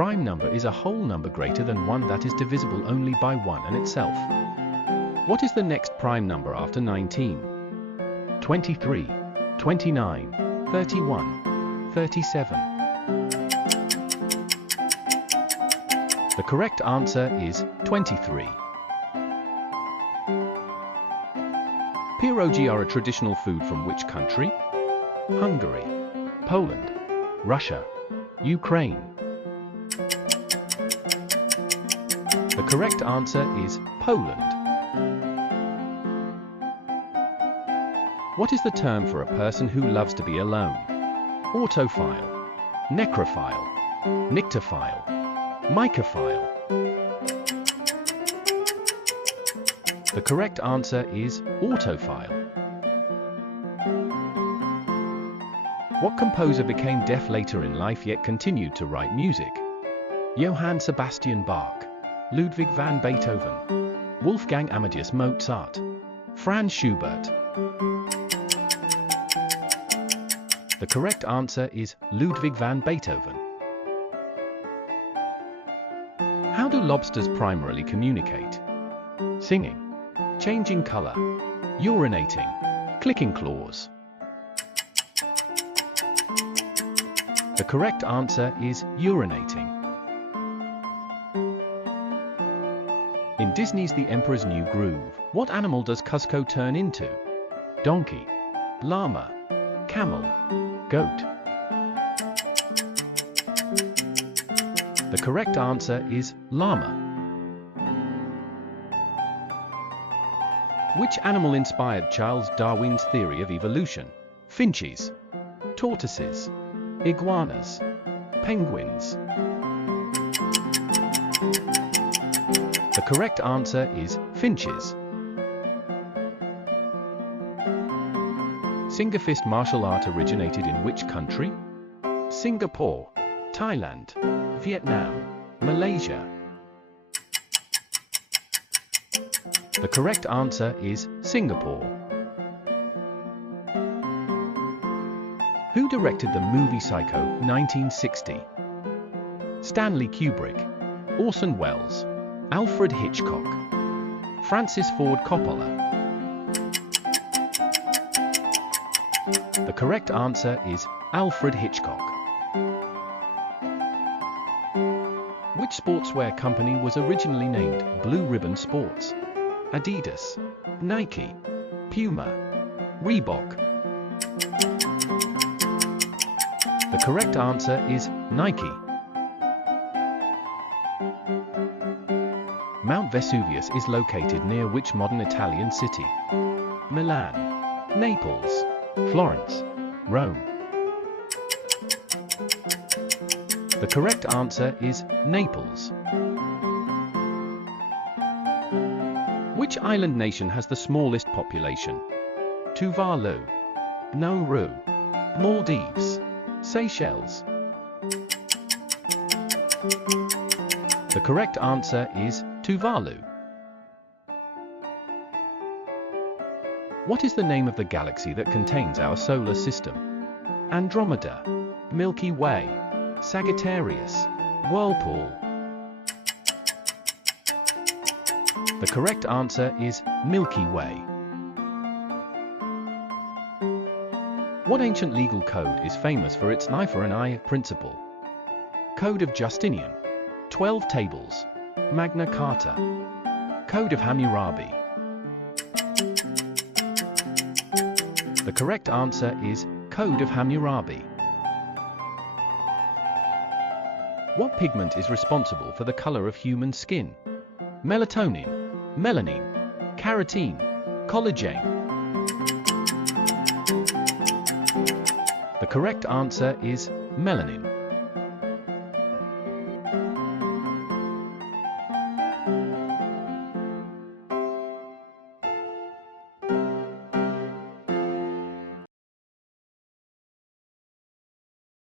prime number is a whole number greater than 1 that is divisible only by 1 and itself. What is the next prime number after 19? 23, 29, 31, 37. The correct answer is 23. Pierogi are a traditional food from which country? Hungary, Poland, Russia, Ukraine. The correct answer is Poland. What is the term for a person who loves to be alone? Autophile, necrophile, nyctophile, mycophile. The correct answer is autophile. What composer became deaf later in life yet continued to write music? Johann Sebastian Bach, Ludwig van Beethoven, Wolfgang Amadeus Mozart, Franz Schubert. The correct answer is Ludwig van Beethoven. How do lobsters primarily communicate? Singing, changing color, urinating, clicking claws. The correct answer is urinating. In Disney's The Emperor's New Groove, what animal does Cusco turn into? Donkey, llama, camel, goat. The correct answer is llama. Which animal inspired Charles Darwin's theory of evolution? Finches, tortoises, iguanas, penguins. The correct answer is finches. Singer fist martial art originated in which country? Singapore, Thailand, Vietnam, Malaysia. The correct answer is Singapore. Who directed the movie Psycho, 1960? Stanley Kubrick, Orson Welles, Alfred Hitchcock, Francis Ford Coppola. The correct answer is Alfred Hitchcock. Which sportswear company was originally named Blue Ribbon Sports? Adidas, Nike, Puma, Reebok. The correct answer is Nike. Mount Vesuvius is located near which modern Italian city? Milan, Naples, Florence, Rome. The correct answer is Naples. Which island nation has the smallest population? Tuvalu, Nauru, Maldives, Seychelles. The correct answer is Tuvalu. What is the name of the galaxy that contains our solar system? Andromeda, Milky Way, Sagittarius, Whirlpool. The correct answer is Milky Way. What ancient legal code is famous for its eye for an eye principle? Code of Justinian, 12 Tables, Magna Carta, Code of Hammurabi. The correct answer is Code of Hammurabi. What pigment is responsible for the color of human skin? Melatonin, melanin, carotene, collagen. The correct answer is melanin.